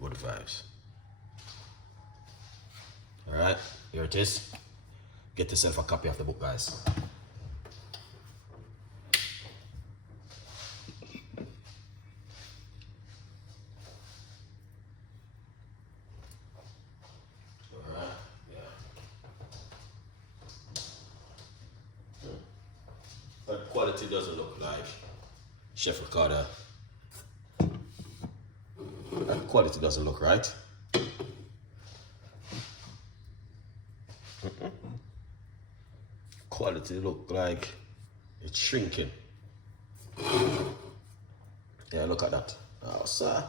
Good vibes. Alright, here it is. Get yourself a copy of the book, guys. Alright, yeah. But quality doesn't look like Chef Ricardo. That quality doesn't look right. Quality look like it's shrinking. Yeah, look at that. Oh, sir.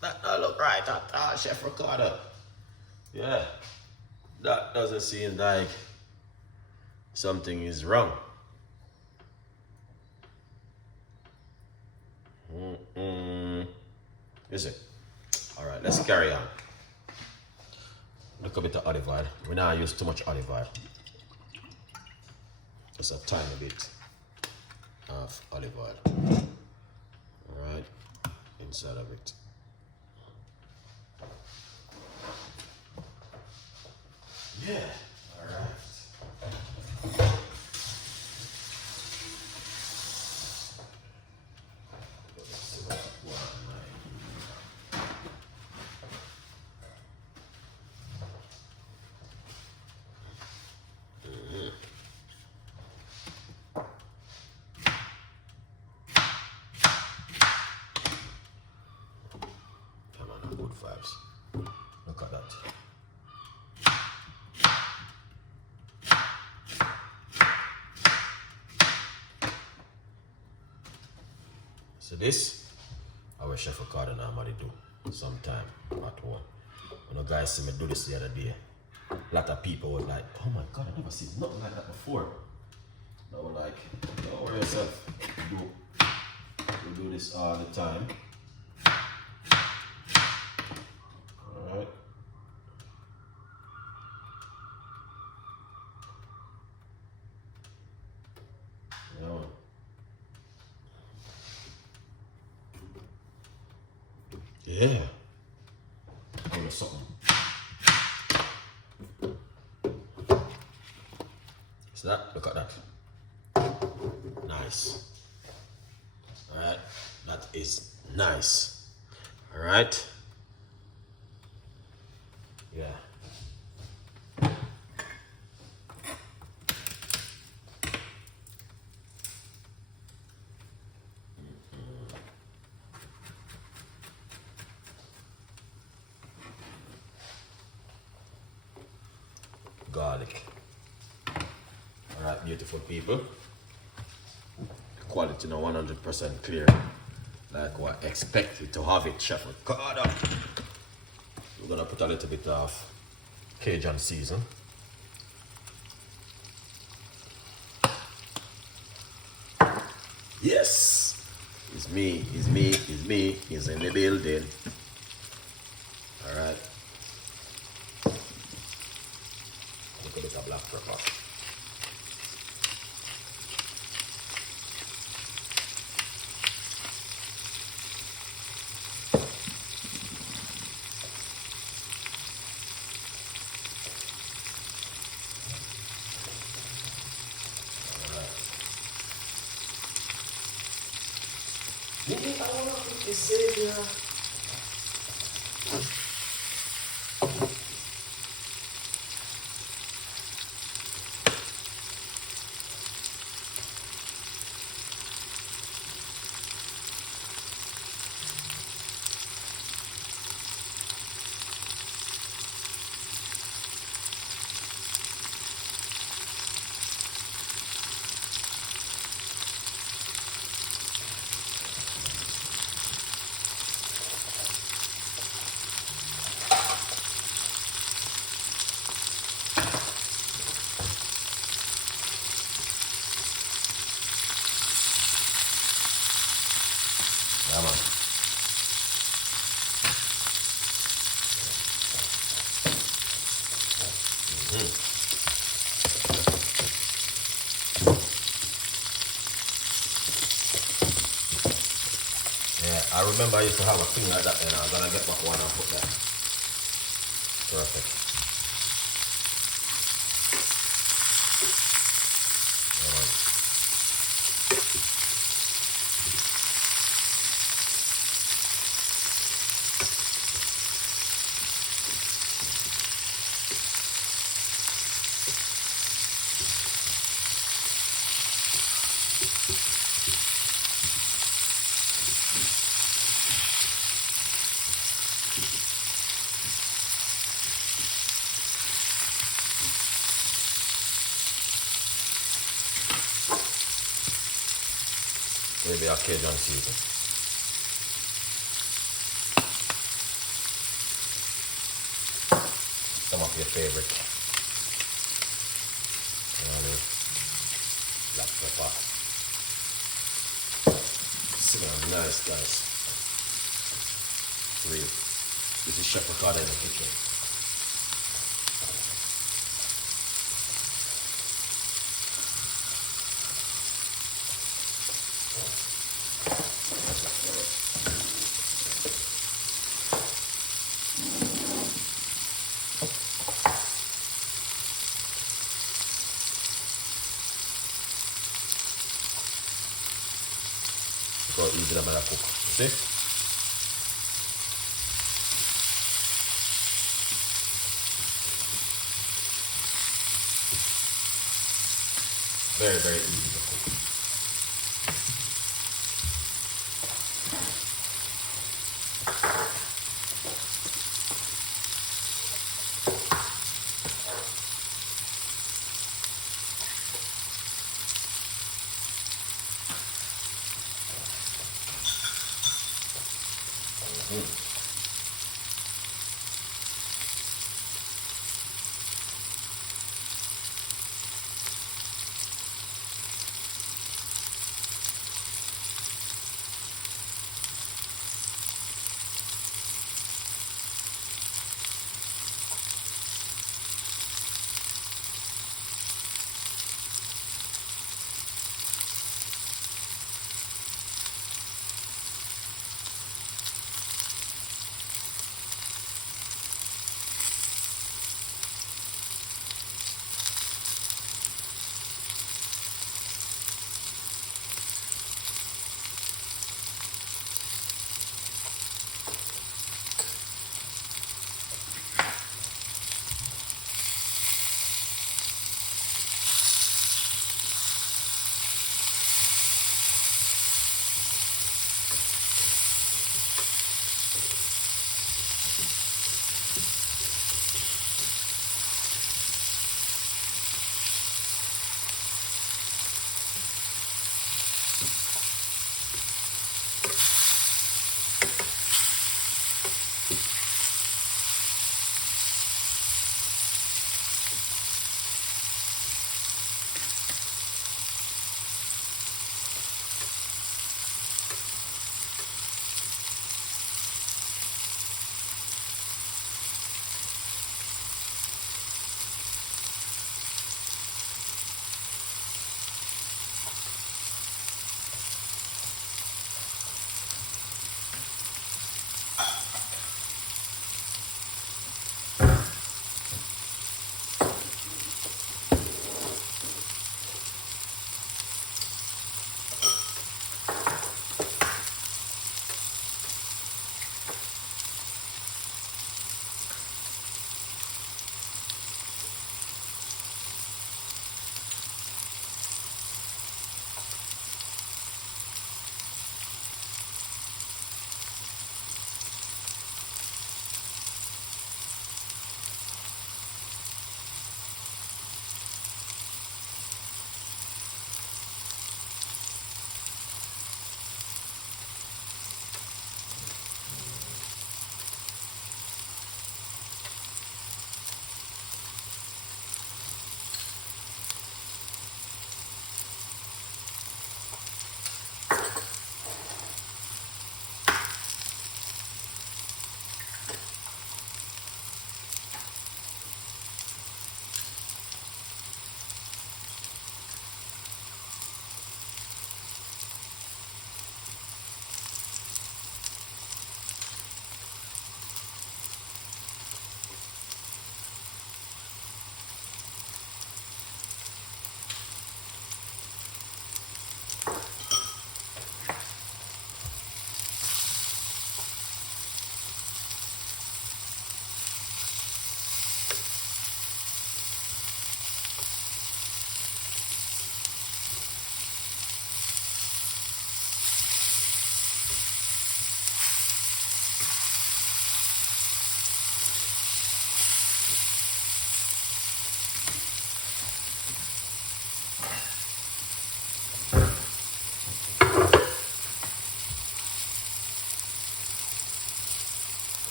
That don't look right at all, Chef Ricardo. Yeah. That doesn't seem like something is wrong. Is it? Alright, let's carry on. Look a bit of olive oil. We now use too much olive oil. Just a tiny bit of olive oil. Alright, inside of it. Yeah, alright. Come on, good vibes. Look at that. So this, our Chef Ricardo normally do sometime at home. When the guys see me do this the other day, a lot of people were like, oh my God, I never seen nothing like that before. They were like, don't worry yourself, we do this all the time. Alright. Yeah. Yeah. Oh, something. See that? Look at that. Nice. Alright. That is nice. Alright. Yeah. Garlic. Alright, beautiful people. Quality now 100% clear. Like what I expected to have it, Chef Ricardo. We're gonna put a little bit of Cajun season. Yes! It's me, it's in the building. Alright. Look a bit of black pepper. Maybe I want to put the savior. Yeah, man. Yeah, I remember I used to have a thing like that and I'm gonna get back one and put that. Perfect. Alright. Maybe a Cajun season. Some of your favorite. You know what I mean? Black pepper. Smells nice, guys. Real. This is Chef Ricardo in the kitchen. Look how easy that man cook. You see? Very, very easy to cook.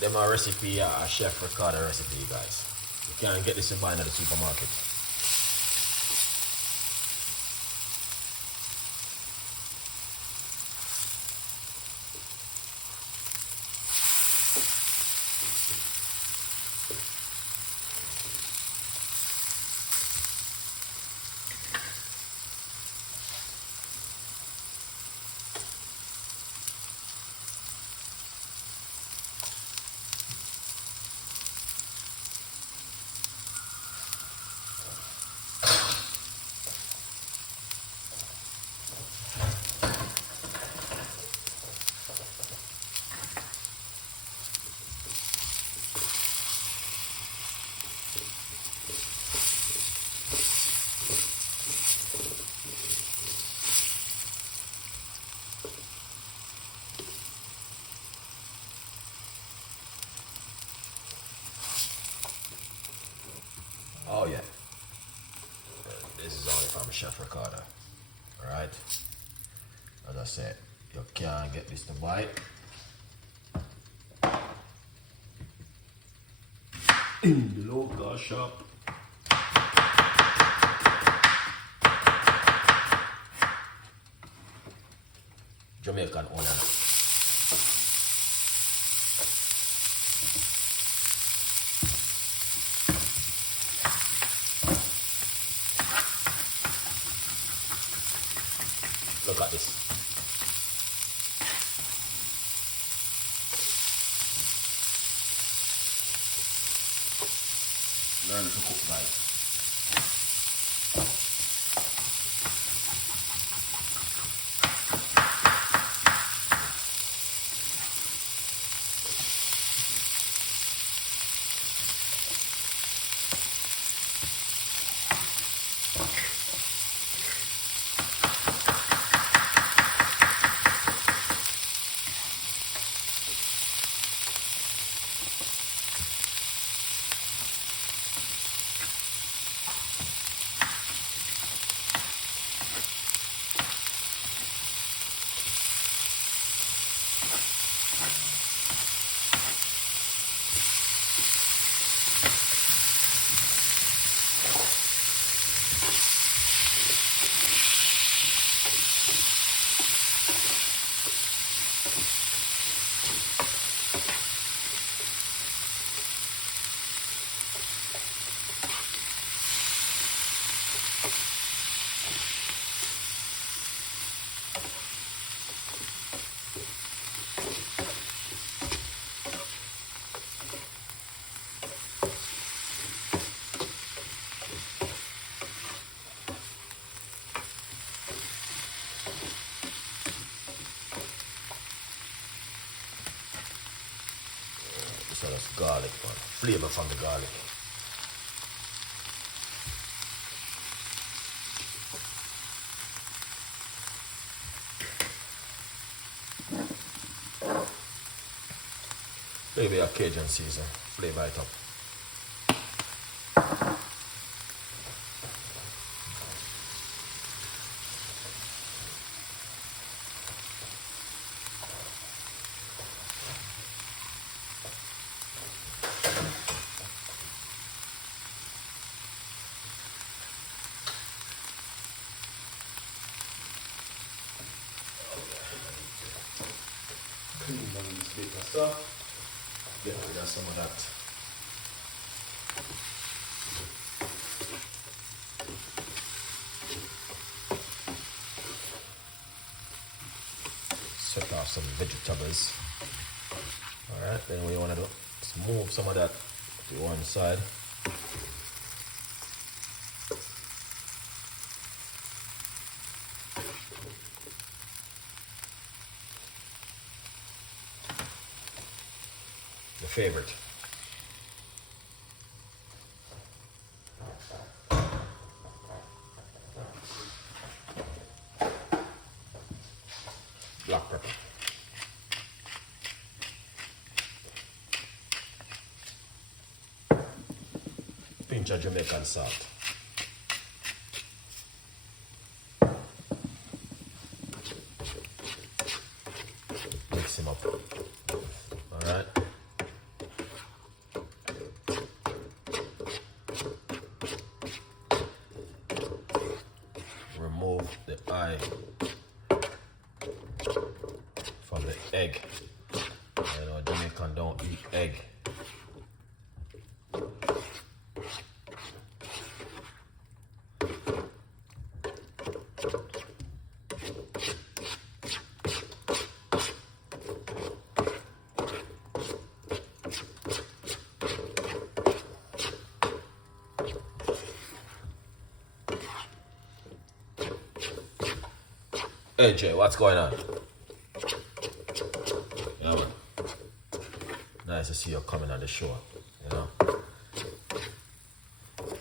Them a recipe, a Chef Ricardo recipe, guys. You can't get this in buying at the supermarket. Oh yeah. This is only from Chef Ricardo. Alright? As I said, you can't get this to buy in the local shop. Jamaican onion. Look at this. Learn to cook, guys. So that's garlic, man. Flavor from the garlic. Maybe a Cajun season. Flavor it up. Clean down this bit of stuff. Get rid of some of that. Set off some vegetables. Alright, then we want to do is move some of that to one side. Your favorite. Black pepper. Pinch of Jamaican salt. mix him up. Alright. Remove the eye from the egg. You know, Jamaican don't eat egg. Hey Jay, what's going on? Yeah, man. Nice to see you coming on the show, you know.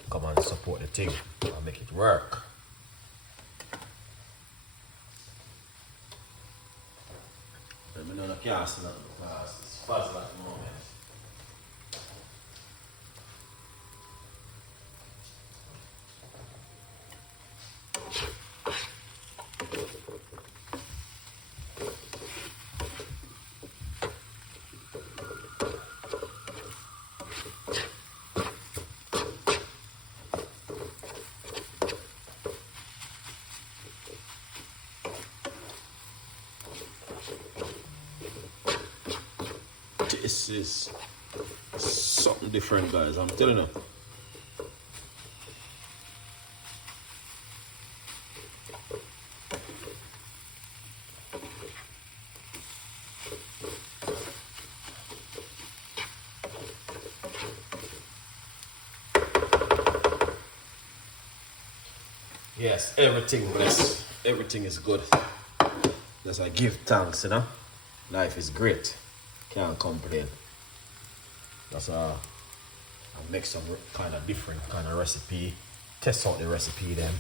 Come and support the thing and make it work. Let me know the cast now because it's fast at the moment. This is something different, guys. I'm telling you. Yes, everything blessed. Everything is good. Just I give thanks, you know. Life is great. Can't complain. That's I make some kind of different kind of recipe. Test out the recipe then.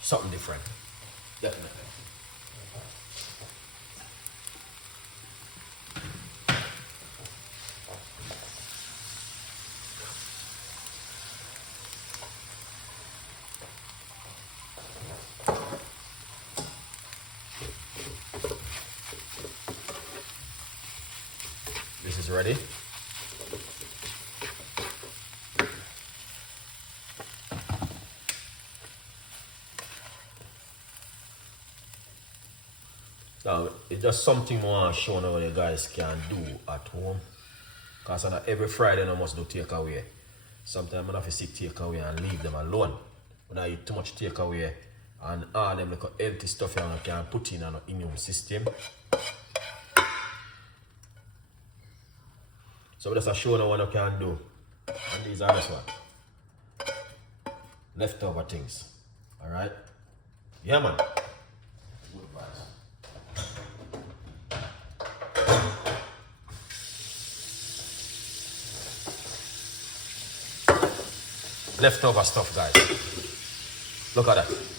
Something different. Definitely. This is ready. Now, it's just something I want to show now what you guys can do at home. Because every Friday I must do takeaway. Sometimes I have to see takeaway and leave them alone. When I eat too much takeaway and all them like healthy stuff you can put in an immune system. So that's a show now what you can do. And these are just what? Leftover things. Alright? Yeah, man. Good vibes. Leftover stuff, guys. Look at that.